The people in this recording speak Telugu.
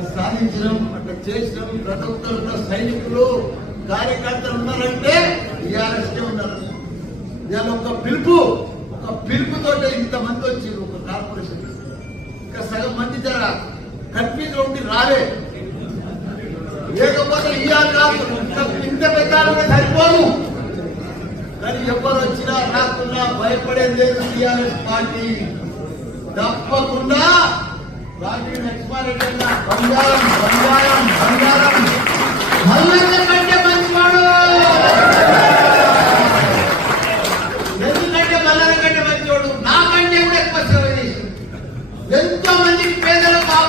అట్లా సాధించడం, అట్లా చేసినాం. ప్రతి ఒక్కరు సైనికులు కార్యకర్తలు ఉన్నారంటే టీఆర్ఎస్కే ఉన్నారు. ఇవాళ ఒక పిలుపుతో ఇంతమంది వచ్చారు ఒక కార్పొరేషన్. ఇంకా సగం మంది జర కన్ఫ్యూజ్ ఉండి రాలే, లేకపోతే ఇవాళ ఇంత పెట్టాలంటే సరిపోను. కానీ ఎవరు వచ్చినా రాకున్నా భయపడేది లేదు. టీఆర్ఎస్ పార్టీ తప్పకుండా రాజీవ్ లక్ష్మారెడ్డి బంగారం బంగారం బంగారం